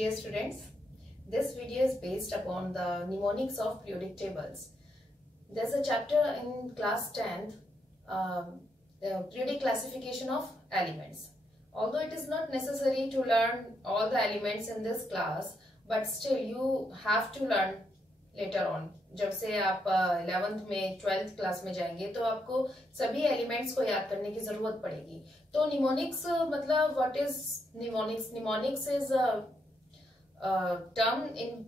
Dear students, this video is based upon the mnemonics of periodic tables. There's a chapter in class 10th, periodic classification of elements. Although it is not necessary to learn all the elements in this class, but still you have to learn later on. जब से आप 11th में 12th class में जाएंगे तो आपको सभी elements को याद करने की जरूरत पड़ेगी. तो निमोनिक्स मतलब what is mnemonics? Mnemonics is term in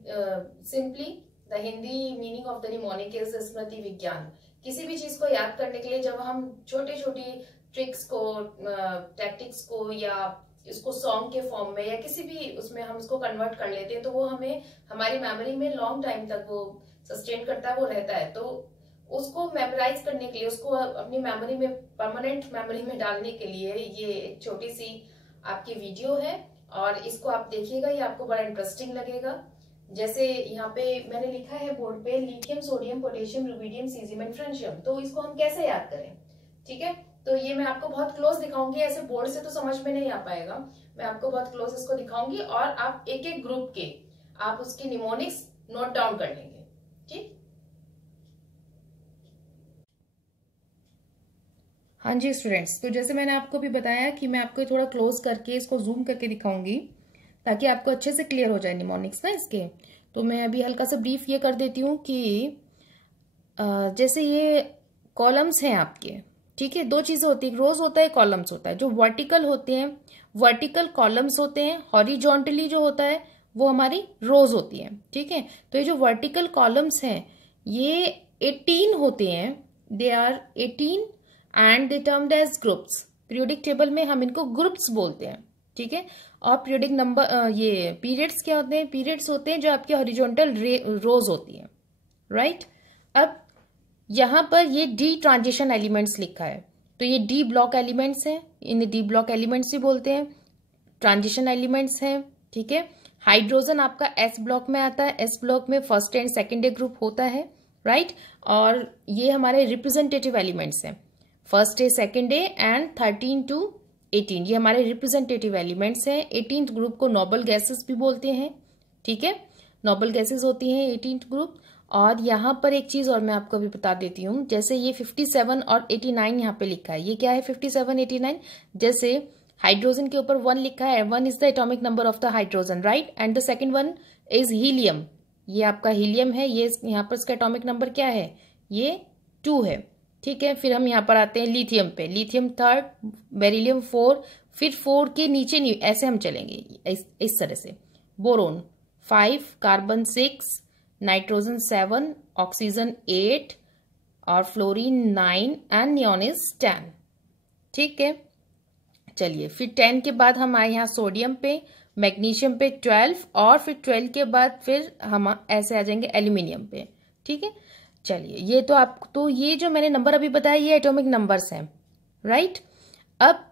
simply the Hindi meaning of the mnemonic is स्मृति विज्ञान. किसी भी चीज को याद करने के लिए जब हम छोटी छोटी ट्रिक्स को टैक्टिक्स को या इसको सॉन्ग के फॉर्म में या किसी भी उसमें हम इसको कन्वर्ट कर लेते हैं तो वो हमें हमारी मेमोरी में लॉन्ग टाइम तक वो सस्टेन करता है, वो रहता है. तो उसको मेमोराइज करने के लिए, उसको अपनी मेमोरी में, परमानेंट मेमोरी में डालने के लिए ये एक छोटी सी आपकी वीडियो है और इसको आप देखिएगा. ये आपको बड़ा इंटरेस्टिंग लगेगा. जैसे यहाँ पे मैंने लिखा है बोर्ड पे lithium, sodium, potassium, rubidium, caesium and francium. तो इसको हम कैसे याद करें? ठीक है, तो ये मैं आपको बहुत क्लोज दिखाऊंगी. ऐसे बोर्ड से तो समझ में नहीं आ पाएगा. मैं आपको बहुत क्लोज इसको दिखाऊंगी और आप एक एक ग्रुप के आप उसकी निमोनिक्स नोट डाउन कर लेंगे. ठीक, हाँ जी स्टूडेंट्स, तो जैसे मैंने आपको भी बताया कि मैं आपको थोड़ा क्लोज करके इसको जूम करके दिखाऊंगी ताकि आपको अच्छे से क्लियर हो जाए निमोनिक्स ना इसके. तो मैं अभी हल्का सा ब्रीफ ये कर देती हूँ कि जैसे ये कॉलम्स हैं आपके, ठीक है. दो चीजें होती है, रोज होता है, कॉलम्स होता है. जो वर्टिकल होते हैं वर्टिकल कॉलम्स होते हैं, हॉरिजॉन्टली जो होता है वो हमारी रोज होती है. ठीक है, तो ये जो वर्टिकल कॉलम्स हैं ये 18 होते हैं. They are 18 and they termed as groups. Periodic table में हम इनको ग्रुप्स बोलते हैं. ठीक है, और पीरियोडिक नंबर ये पीरियड्स क्या होते हैं? पीरियड्स होते हैं जो आपके हॉरिजॉन्टल रोज होती है. राइट, अब यहां पर ये डी ट्रांजिशन एलिमेंट्स लिखा है तो ये डी ब्लॉक एलिमेंट्स हैं. इन्हें डी ब्लॉक एलिमेंट्स भी बोलते हैं, ट्रांजिशन एलिमेंट्स हैं. ठीक है, हाइड्रोजन आपका एस ब्लॉक में आता है. एस ब्लॉक में फर्स्ट एंड सेकेंड ग्रुप होता है. राइट, और ये हमारे रिप्रेजेंटेटिव एलिमेंट्स हैं. First A, second A and 13 to 18 ये हमारे रिप्रेजेंटेटिव एलिमेंट्स हैं. 18th ग्रुप को नोबल गैसेस भी बोलते हैं. ठीक है, नोबल गैसेस होती हैं 18th ग्रुप. और यहाँ पर एक चीज और मैं आपको अभी बता देती हूँ. जैसे ये 57 और 89 यहाँ पे लिखा है, ये क्या है 57, 89? जैसे हाइड्रोजन के ऊपर 1 लिखा है, 1 is the atomic number of the hydrogen, right, and the second one is helium. ये आपका हीलियम है, ये यहाँ पर इसका एटॉमिक नंबर क्या है? ये 2 है. ठीक है, फिर हम यहाँ पर आते हैं लिथियम पे. लिथियम 3rd, बेरिलियम 4, फिर 4 के नीचे नहीं, ऐसे हम चलेंगे इस तरह से. बोरोन 5, कार्बन 6, नाइट्रोजन 7, ऑक्सीजन 8 और फ्लोरीन 9 एंड नियॉन इज 10. ठीक है, चलिए फिर 10 के बाद हम आए यहाँ सोडियम पे, मैग्नीशियम पे 12 और फिर 12 के बाद फिर हम ऐसे आ जाएंगे एल्यूमिनियम पे. ठीक है, चलिए ये तो आप, तो ये जो मैंने नंबर अभी बताया ये एटॉमिक नंबर्स हैं. राइट, अब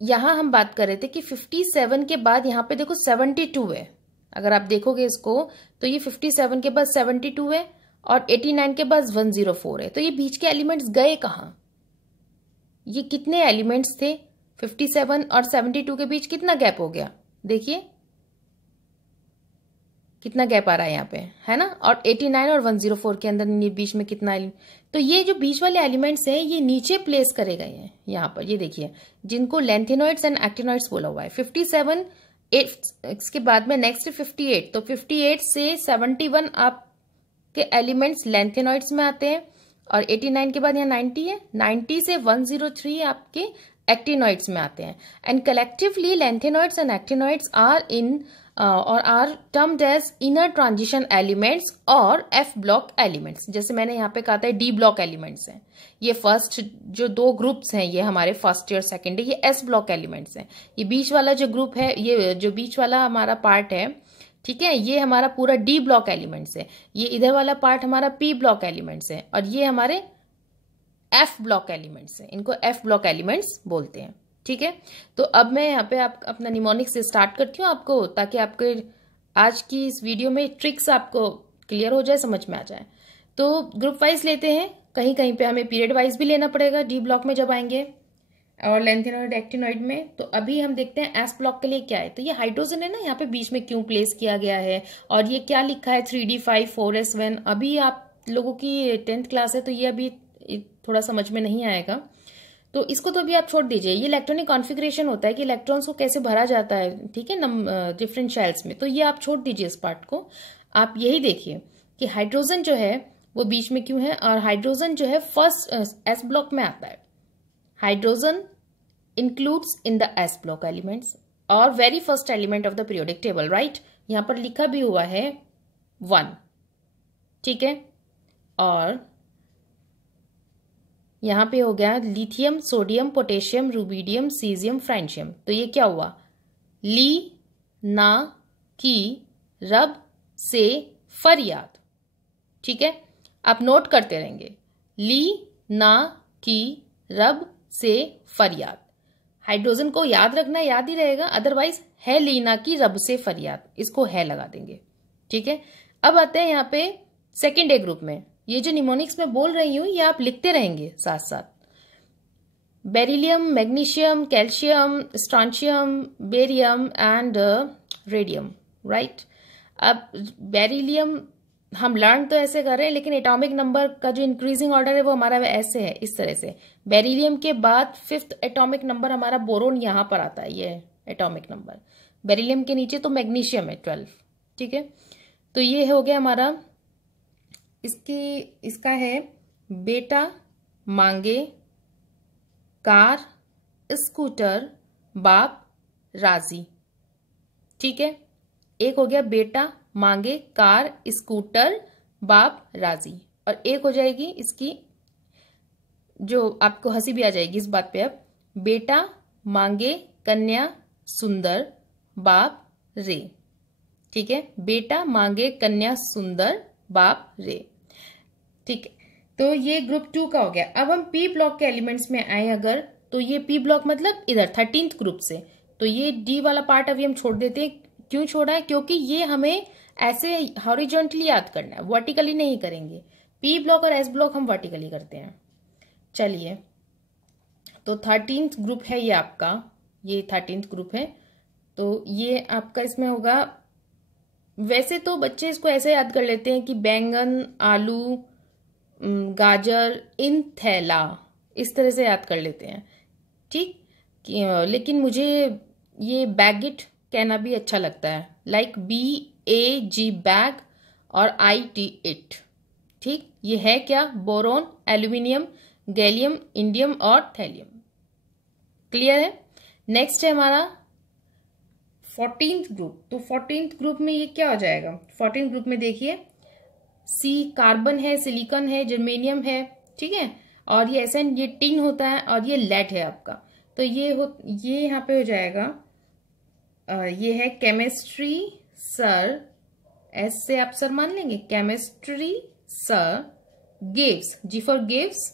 यहां हम बात कर रहे थे कि 57 के बाद यहाँ पे देखो 72 है. अगर आप देखोगे इसको तो ये 57 के बाद 72 है और 89 के बाद 104 है. तो ये बीच के एलिमेंट्स गए कहाँ? ये कितने एलिमेंट्स थे? 57 और 72 के बीच कितना गैप हो गया? देखिए कितना गैप आ रहा है यहाँ पे, है ना. और 89 और 104 के अंदर ये बीच में कितना तो ये जो बीच वाले एलिमेंट्स हैं ये नीचे प्लेस करे गए हैं यहाँ पर. ये देखिए जिनको लेंथेनॉइड्स एंड एक्टिनॉइड्स बोला हुआ है. 57 इसके बाद में नेक्स्ट 58. तो 58 से 71 आपके एलिमेंट्स लेंथेनॉइड्स में आते हैं और 89 के बाद यहाँ 90 है. 90 से 103 आपके एक्टिनॉइड्स में आते हैं. And collectively lanthanoids and actinoids are in or are termed as inner transition elements or f block elements. जैसे मैंने यहाँ पे कहा था डी ब्लॉक एलिमेंट्स हैं. ये फर्स्ट जो 2 ग्रुप्स हैं ये हमारे फर्स्ट ईयर सेकेंड है, ये एस ब्लॉक एलिमेंट्स हैं. ये बीच वाला जो ग्रुप है, ये जो बीच वाला हमारा पार्ट है, ठीक है, ये हमारा पूरा डी ब्लॉक एलिमेंट्स है. ये इधर वाला पार्ट हमारा पी ब्लॉक एलिमेंट्स है और ये हमारे एफ ब्लॉक एलिमेंट्स है. इनको एफ ब्लॉक एलिमेंट्स बोलते हैं. ठीक है, तो अब मैं यहाँ पे आप अपना निमोनिक्स से स्टार्ट करती हूँ आपको, ताकि आपके आज की इस वीडियो में ट्रिक्स आपको क्लियर हो जाए, समझ में आ जाए. तो ग्रुप वाइज लेते हैं, कहीं कहीं पे हमें पीरियड वाइज भी लेना पड़ेगा डी ब्लॉक में जब आएंगे. और लेंथेनॉइड एक्टिनॉइड में। तो अभी हम देखते हैं एस ब्लॉक के लिए क्या है। तो ये हाइड्रोजन है ना, यहाँ पे बीच में क्यों प्लेस किया गया है, और ये क्या लिखा है 3d5 4s1। अभी आप लोगों की 10th क्लास है तो ये अभी थोड़ा समझ में नहीं आएगा, तो इसको तो अभी आप छोड़ दीजिए। ये इलेक्ट्रॉनिक कॉन्फ़िगरेशन होता है कि इलेक्ट्रॉन्स को कैसे भरा जाता है, ठीक है, डिफरेंट शेल्स में, तो ये आप छोड़ दीजिए इस पार्ट को। आप यही देखिए कि हाइड्रोजन जो है वो बीच में क्यों है, और हाइड्रोजन जो है फर्स्ट एस ब्लॉक में आता है। Hydrogen includes in the s block elements और very first element of the periodic table, right. यहां पर लिखा भी हुआ है 1, ठीक है। और यहां पे हो गया lithium, sodium, potassium, rubidium, caesium, francium. तो ये क्या हुआ, ली ना की रब से फरियाद, ठीक है। आप नोट करते रहेंगे, ली ना की रब से फरियाद। हाइड्रोजन को याद रखना, याद ही रहेगा, अदरवाइज है लीना की रब से फरियाद, इसको है लगा देंगे, ठीक है। अब आते हैं यहाँ पे सेकेंड ए ग्रुप में। ये जो निमोनिक्स में बोल रही हूं ये आप लिखते रहेंगे साथ साथ। Beryllium, magnesium, calcium, strontium, barium and radium, right. अब बेरिलियम हम लर्न तो ऐसे कर रहे हैं, लेकिन एटॉमिक नंबर का जो इंक्रीजिंग ऑर्डर है वो हमारा ऐसे है, इस तरह से। बेरिलियम के बाद 5th एटॉमिक नंबर हमारा बोरोन यहां पर आता है, ये एटॉमिक नंबर। बेरिलियम के नीचे तो मैग्नीशियम है 12, ठीक है। तो ये हो गया हमारा, इसका है बेटा मांगे कार स्कूटर बाप राजी, ठीक है। एक हो गया बेटा मांगे कार स्कूटर बाप राजी, और एक हो जाएगी इसकी जो आपको हंसी भी आ जाएगी इस बात पे, अब बेटा मांगे कन्या सुंदर बाप रे, ठीक है। बेटा मांगे कन्या सुंदर बाप रे, ठीक है। तो ये ग्रुप 2 का हो गया। अब हम पी ब्लॉक के एलिमेंट्स में आए अगर, तो ये पी ब्लॉक मतलब इधर 13th ग्रुप से, तो ये डी वाला पार्ट अभी हम छोड़ देते हैं। क्यों छोड़ा है, क्योंकि ये हमें ऐसे हॉरिजॉन्टली याद करना है, वर्टिकली नहीं करेंगे। पी ब्लॉक और एस ब्लॉक हम वर्टिकली करते हैं। चलिए, तो 13th ग्रुप है ये आपका, ये 13th ग्रुप है। तो ये आपका इसमें होगा, वैसे तो बच्चे इसको ऐसे याद कर लेते हैं कि बैंगन, आलू, गाजर इन थैला, इस तरह से याद कर लेते हैं, ठीक। लेकिन मुझे ये बैगिट कहना भी अच्छा लगता है, लाइक BAG बैग और IT इट, ठीक। ये है क्या, बोरोन, एल्यूमिनियम, गैलियम, इंडियम और थैलियम, क्लियर है। नेक्स्ट है हमारा 14th ग्रुप। तो 14th ग्रुप में ये क्या हो जाएगा, 14th ग्रुप में देखिए सी कार्बन है, सिलिकॉन है, जर्मेनियम है, ठीक है। और ये SN ये टिन होता है, और ये लेड है आपका। तो ये यहाँ पे हो जाएगा, ये है केमिस्ट्री सर, एस से आप सर मान लेंगे, chemistry sir gives, G for gives,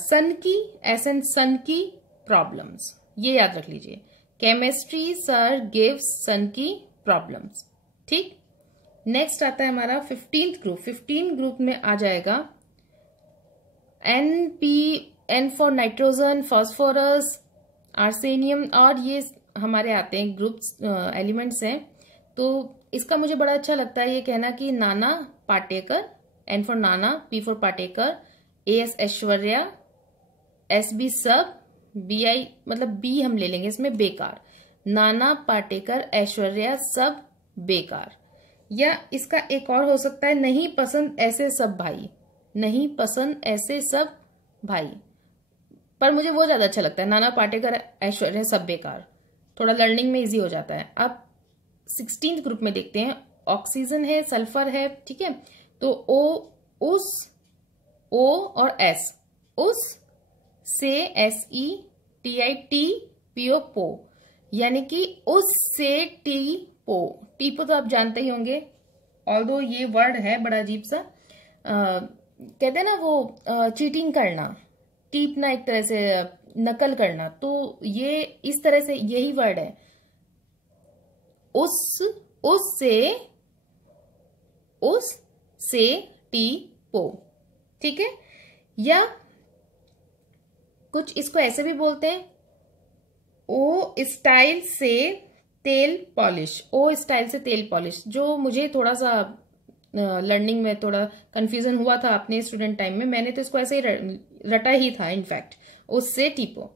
sun की, SN सन की प्रॉब्लम्स, ये याद रख लीजिए, केमिस्ट्री सर गिव्स सन की प्रॉब्लम्स, ठीक। नेक्स्ट आता है हमारा 15th ग्रुप। 15th ग्रुप में आ जाएगा N फॉर नाइट्रोजन, फास्फोरस, आर्सेनियम, और ये हमारे आते हैं ग्रुप्स, एलिमेंट्स हैं। तो इसका मुझे बड़ा अच्छा लगता है ये कहना कि Nana Patekar, N for Nana, P for Patekar, AS Aishwarya, SB सब, BI मतलब B हम ले लेंगे इसमें बेकार, नाना पाटेकर ऐश्वर्या सब बेकार। या इसका एक और हो सकता है, नहीं पसंद ऐसे सब भाई, नहीं पसंद ऐसे सब भाई, पर मुझे वो ज्यादा अच्छा लगता है, नाना पाटेकर ऐश्वर्या सब बेकार, थोड़ा लर्निंग में इजी हो जाता है। अब 16th ग्रुप में देखते हैं, ऑक्सीजन है, सल्फर है, ठीक है। तो O, उस, O और S, उस से SETIT PO पो, यानी कि उस से टी पो, टी पो तो आप जानते ही होंगे, ऑल्दो ये वर्ड है बड़ा अजीब सा, कहते हैं ना वो चीटिंग करना, टीपना, एक तरह से नकल करना, तो ये इस तरह से यही वर्ड है, उस से टी पो, ठीक है। या कुछ इसको ऐसे भी बोलते हैं, ओ स्टाइल से तेल पॉलिश, ओ स्टाइल से तेल पॉलिश, जो मुझे थोड़ा सा लर्निंग में थोड़ा कंफ्यूजन हुआ था अपने स्टूडेंट टाइम में, मैंने तो इसको ऐसे ही रटा ही था इनफैक्ट, उससे टीपो।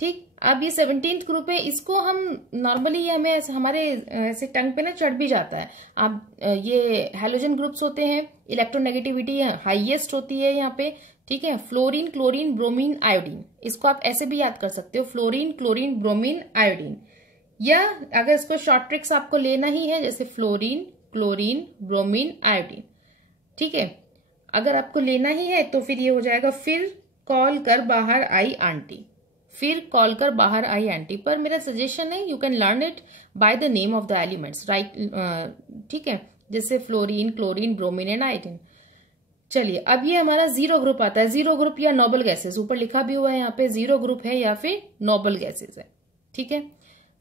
ठीक, अब ये 17th ग्रुप है, इसको हम नॉर्मली ये हमें हमारे ऐसे टंग पे ना चढ़ भी जाता है। आप ये हैलोजन ग्रुप्स होते हैं, इलेक्ट्रोनेगेटिविटी हाईएस्ट होती है यहाँ पे। ठीक है, फ्लोरीन, क्लोरीन, ब्रोमीन, आयोडीन, इसको आप ऐसे भी याद कर सकते हो, फ्लोरीन, क्लोरीन, ब्रोमीन, आयोडीन। या अगर इसको शॉर्ट ट्रिक्स आपको लेना ही है, जैसे फ्लोरीन, क्लोरीन, ब्रोमीन, आयोडीन। ठीक है, अगर आपको लेना ही है तो फिर ये हो जाएगा, फिर कॉल कर बाहर आई आंटी, फिर कॉल कर बाहर आई आंटी। पर मेरा सजेशन है, you can learn it by the name of the elements, right. ठीक है, जैसे fluorine, chlorine, bromine and iodine. चलिए, अब ये हमारा जीरो ग्रुप आता है। जीरो ग्रुप या नोबल गैसेस, ऊपर लिखा भी हुआ है यहाँ पे, जीरो ग्रुप है या फिर नोबल गैसेस है। ठीक है,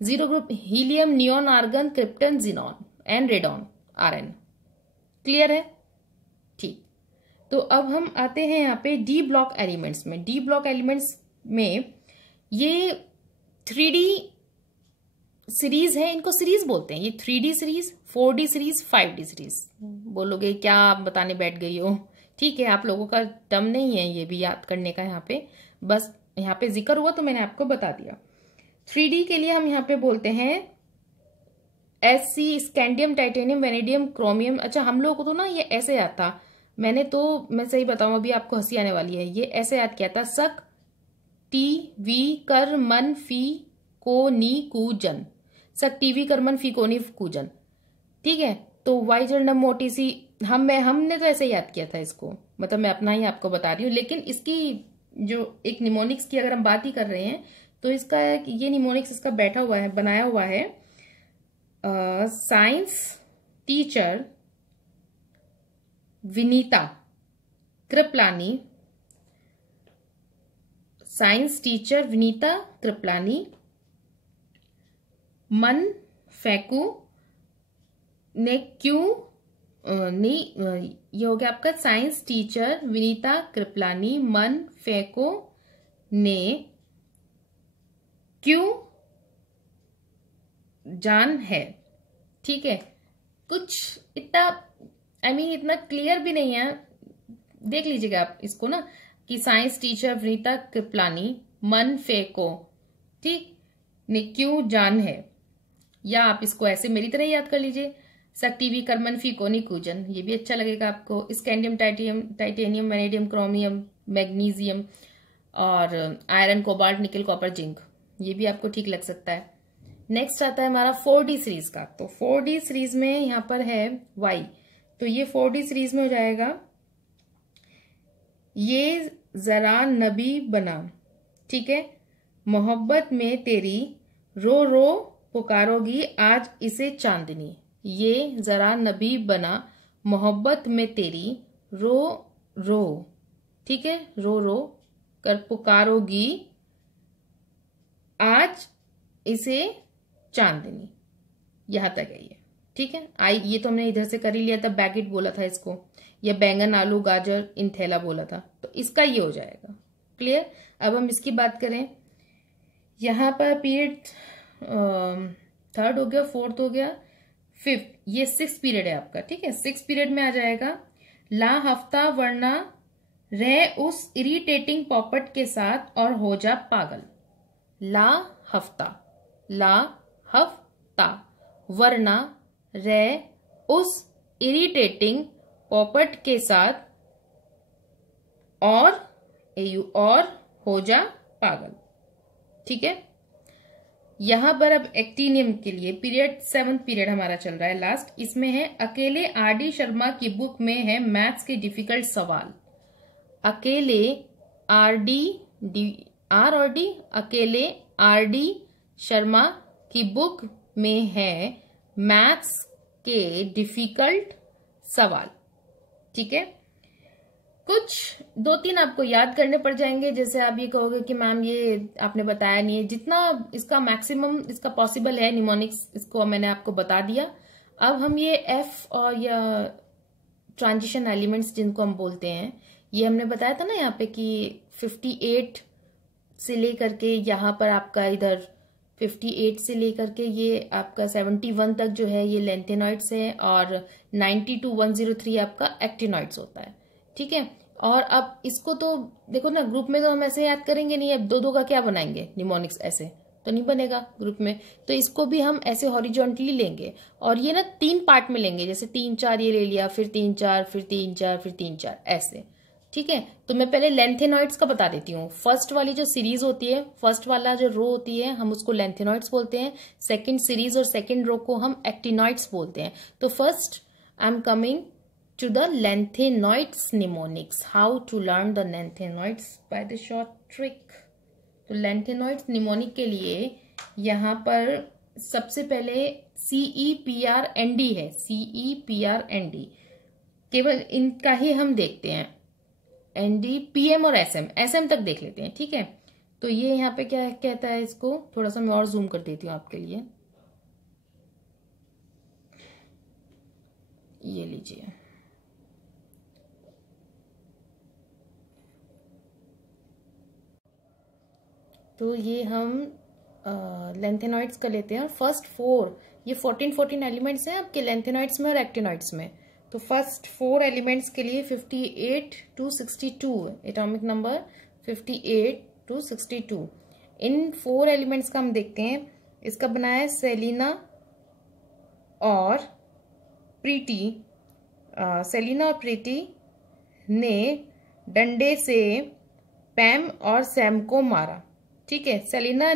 zero group helium, neon, argon, krypton, xenon and radon, RN. Clear है? ठीक, तो अब हम आते हैं यहाँ पे डी ब्लॉक एलिमेंट्स में। डी ब्लॉक एलिमेंट्स में ये 3D सीरीज है, इनको सीरीज बोलते हैं। ये 3D series, 4D series, 5D series. बोलोगे क्या आप बताने बैठ गई हो? ठीक है, आप लोगों का दम नहीं है ये भी याद करने का, यहाँ पे बस यहाँ पे जिक्र हुआ तो मैंने आपको बता दिया। 3D के लिए हम यहाँ पे बोलते हैं SC, scandium, titanium, vanadium, chromium. अच्छा, हम लोगों को तो ना ये ऐसे याद था, मैं सही बताऊं, अभी आपको हंसी आने वाली है, ये ऐसे याद किया था, सक टी वी कर मन फी को नी कू जन, सक टी वी कर मन फी को नी कू जन। ठीक है, तो वाई जर्नम मोटी सी, हमने तो ऐसे याद किया था इसको, मतलब मैं अपना ही आपको बता रही हूँ। लेकिन इसकी जो एक निमोनिक्स की अगर हम बात ही कर रहे हैं, तो इसका ये निमोनिक्स इसका बैठा हुआ है, बनाया हुआ है science teacher Vinita Kripalani, science teacher Vinita Kripalani, मन फेंकू ने क्यों नहीं, ये हो गया आपका साइंस टीचर विनीता कृपलानी, मन फेंको ने क्यों जान है। ठीक है, कुछ इतना इतना क्लियर भी नहीं है, देख लीजिएगा आप इसको ना, कि साइंस टीचर विनीता कृपलानी, मन फेंको, ठीक, ने क्यों जान है। या आप इसको ऐसे मेरी तरह याद कर लीजिए, सक टीवी करमन फी कोनी कूजन, ये भी अच्छा लगेगा आपको। Scandium, titanium, vanadium, chromium, magnesium और आयरन, कोबाल्ट, निकल, कॉपर, जिंक, ये भी आपको ठीक लग सकता है। नेक्स्ट आता है हमारा 4D सीरीज का। तो 4D सीरीज में यहाँ पर है Y, तो ये 4D सीरीज में हो जाएगा, ये जरा नबी बना, ठीक है, मोहब्बत में तेरी रो रो पुकारोगी आज इसे चांदनी, ये जरा नबी बना, मोहब्बत में तेरी रो रो, ठीक है, रो रो कर पुकारोगी आज इसे चांदनी। यहां तक है ये, ठीक है। ये तो हमने इधर से कर ही लिया था, बैगेट बोला था इसको, या बैंगन, आलू, गाजर, इन थैला बोला था, तो इसका ये हो जाएगा। क्लियर? अब हम इसकी बात करें, यहां पर पीरियड थर्ड हो गया, फोर्थ हो गया, फिफ्थ, ये 6th पीरियड है आपका, ठीक है। 6th पीरियड में आ जाएगा, ला हफ्ता वरना रह उस इरिटेटिंग पॉपट के साथ और हो जा पागल। ला हफ्ता, ला हफ्ता वरना रह उस इरिटेटिंग पॉपट के साथ और हो जा पागल, ठीक है। यहां पर अब एक्टिनियम के लिए पीरियड 7th पीरियड हमारा चल रहा है लास्ट, इसमें है अकेले RD शर्मा की बुक में है मैथ्स के डिफिकल्ट सवाल। अकेले आर और डी, अकेले RD शर्मा की बुक में है मैथ्स के डिफिकल्ट सवाल, ठीक है। कुछ 2-3 आपको याद करने पड़ जाएंगे, जैसे आप ये कहोगे कि मैम ये आपने बताया नहीं है, जितना इसका मैक्सिमम इसका पॉसिबल है निमोनिक्स, इसको मैंने आपको बता दिया। अब हम ये F और या ट्रांजिशन एलिमेंट्स जिनको हम बोलते हैं, ये हमने बताया था ना यहाँ पे कि 58 से लेकर के यहाँ पर आपका इधर 58 से लेकर के ये आपका 71 तक जो है ये लेंथेनॉइड्स है, और 90 to 103 आपका एक्टिनॉइड्स होता है। ठीक है, और अब इसको तो देखो ना, ग्रुप में तो हम ऐसे याद करेंगे नहीं, अब दो दो का क्या बनाएंगे निमोनिक्स, ऐसे तो नहीं बनेगा ग्रुप में। तो इसको भी हम ऐसे हॉरिजॉन्टली लेंगे, और ये ना 3 पार्ट में लेंगे, जैसे 3 4 ये ले लिया, फिर 3 4, फिर 3 4, फिर 3 4 ऐसे। ठीक है, तो मैं पहले लेंथेनॉइड्स का बता देती हूँ। फर्स्ट वाली जो सीरीज होती है, फर्स्ट वाला जो रो होती है, हम उसको लेंथेनॉइड्स बोलते हैं। सेकंड सीरीज और सेकंड रो को हम एक्टिनॉइड्स बोलते हैं। तो first I am coming to the lanthanoids mnemonics. How to learn the lanthanoids by the short trick. तो lanthanoids mnemonic के लिए यहाँ पर सबसे पहले CEPRND है, CEPRND, केवल इनका ही हम देखते हैं। ND, PM और SM तक देख लेते हैं। ठीक है, तो ये यहाँ पे क्या कहता है, इसको थोड़ा सा मैं और जूम कर देती हूँ आपके लिए। ये लीजिए, तो ये हम लेंथेनॉइड्स का लेते हैं। और फर्स्ट 4, ये 14 एलिमेंट्स हैं आपके लेंथेनॉइड्स में और एक्टिनॉइड्स में। तो फर्स्ट 4 एलिमेंट्स के लिए 58 to 62 atomic number, 58 to 62। In 4 elements का हम देखते हैं। इसका बनाया है सेलिना और प्रीति। सेलिना और प्रीति ने डंडे से पैम और सैम को मारा। ठीक है, सेलिना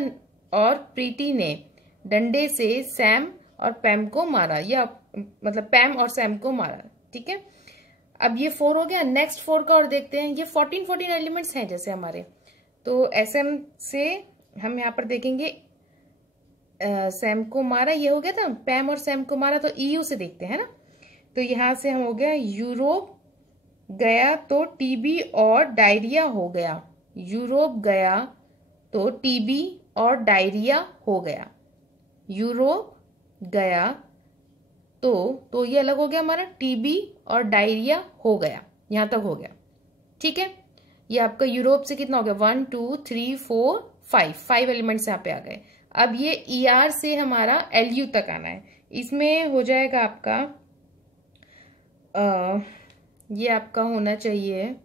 और प्रीति ने डंडे से सैम और पैम को मारा, या मतलब पैम और सैम को मारा। ठीक है, अब ये 4 हो गया। नेक्स्ट 4 का और देखते हैं। ये 14 एलिमेंट्स हैं जैसे हमारे, तो SM से हम यहाँ पर देखेंगे सैम को मारा, ये हो गया था। पैम और सैम को मारा, तो EU से देखते हैं ना। तो यहाँ से हम हो गया यूरोप गया तो TB और डायरिया हो गया। यूरोप गया तो TB और डायरिया हो गया। यूरोप गया तो ये अलग हो गया हमारा, TB और डायरिया हो गया, यहां तक हो गया। ठीक है, ये आपका यूरोप से कितना हो गया, 1 2 3 4 5 एलिमेंट्स यहाँ पे आ गए। अब ये ER से हमारा LU तक आना है। इसमें हो जाएगा आपका ये आपका होना चाहिए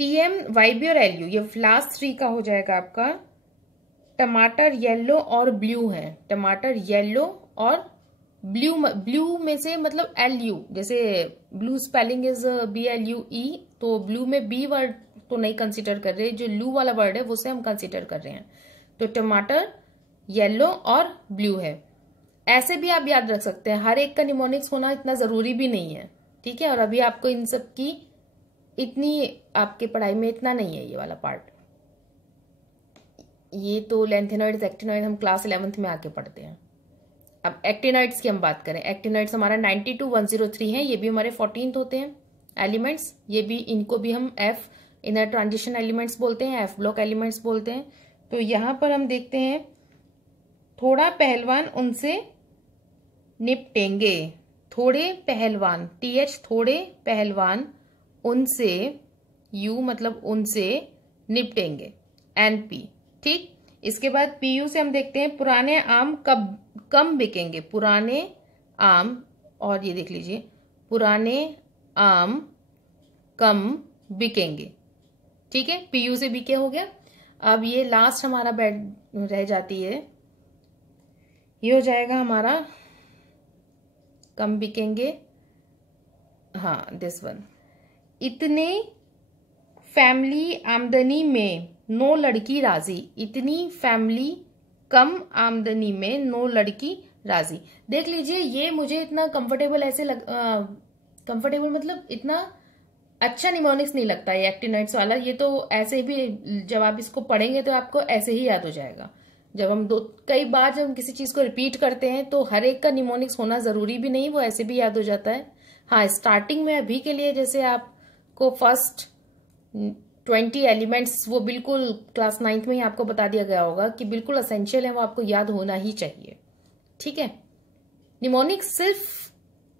TM, YB और LU, ये लास्ट 3 का हो जाएगा आपका। टमाटर येलो और ब्लू है, टमाटर येलो और ब्लू में से मतलब LU, जैसे ब्लू स्पेलिंग इज BLUE, तो ब्लू में B वर्ड तो नहीं कंसीडर कर रहे, जो लू वाला वर्ड है वो से हम कंसीडर कर रहे हैं। तो टमाटर येलो और ब्लू है। ऐसे भी आप याद रख सकते हैं, हर एक का निमोनिक्स होना इतना जरूरी भी नहीं है। ठीक है, और अभी आपको इन सब की इतनी आपके पढ़ाई में इतना नहीं है ये वाला पार्ट। ये तो लेंथेनॉइड्स एक्टिनॉइड हम क्लास 11th में आके पढ़ते हैं। अब एक्टिनॉइड्स की हम बात करें। एक्टिनॉइड्स हमारा 90 to 103 है, ये भी हमारे 14th होते हैं एलिमेंट्स। ये भी, इनको भी हम F इनर ट्रांजिशन एलिमेंट्स बोलते हैं, F ब्लॉक एलिमेंट्स बोलते हैं। तो यहां पर हम देखते हैं, थोड़ा पहलवान उनसे निपटेंगे। थोड़े पहलवान, TH, थोड़े पहलवान उनसे, U मतलब उनसे निपटेंगे, NP। ठीक, इसके बाद PU से हम देखते हैं, पुराने आम कम बिकेंगे। पुराने आम, और ये देख लीजिए, पुराने आम कम बिकेंगे। ठीक है, PU से BK हो गया। अब ये लास्ट हमारा बैड रह जाती है, ये हो जाएगा हमारा कम बिकेंगे। हाँ, दिस वन। इतने फैमिली आमदनी में नो लड़की राजी। इतनी फैमिली कम आमदनी में नो लड़की राजी। देख लीजिए, ये मुझे इतना कंफर्टेबल ऐसे कंफर्टेबल मतलब इतना अच्छा निमोनिक्स नहीं लगता ये एक्टिनॉइड्स वाला। ये तो ऐसे भी जब आप इसको पढ़ेंगे तो आपको ऐसे ही याद हो जाएगा। जब हम कई बार जब हम किसी चीज को रिपीट करते हैं तो हर एक का निमोनिक्स होना जरूरी भी नहीं, वो ऐसे भी याद हो जाता है। हाँ, स्टार्टिंग में अभी के लिए जैसे आपको फर्स्ट 20 एलिमेंट्स वो बिल्कुल क्लास 9th में ही आपको बता दिया गया होगा कि बिल्कुल असेंशियल है, वो आपको याद होना ही चाहिए। ठीक है, निमोनिक्स सिर्फ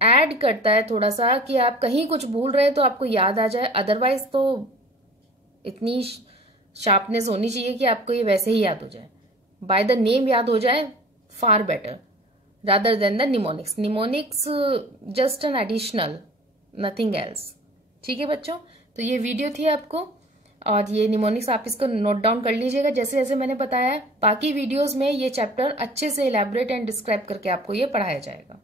ऐड करता है थोड़ा सा कि आप कहीं कुछ भूल रहे हैं तो आपको याद आ जाए, अदरवाइज तो इतनी शार्पनेस होनी चाहिए कि आपको ये वैसे ही याद हो जाए, बाय द नेम याद हो जाए, far better rather than the mnemonics. Mnemonics just an additional, nothing else. ठीक है बच्चों, तो ये वीडियो थी आपको, और ये निमोनिक्स आप इसको नोट डाउन कर लीजिएगा जैसे जैसे मैंने बताया है। बाकी वीडियोस में ये चैप्टर अच्छे से इलैबोरेट एंड डिस्क्राइब करके आपको ये पढ़ाया जाएगा।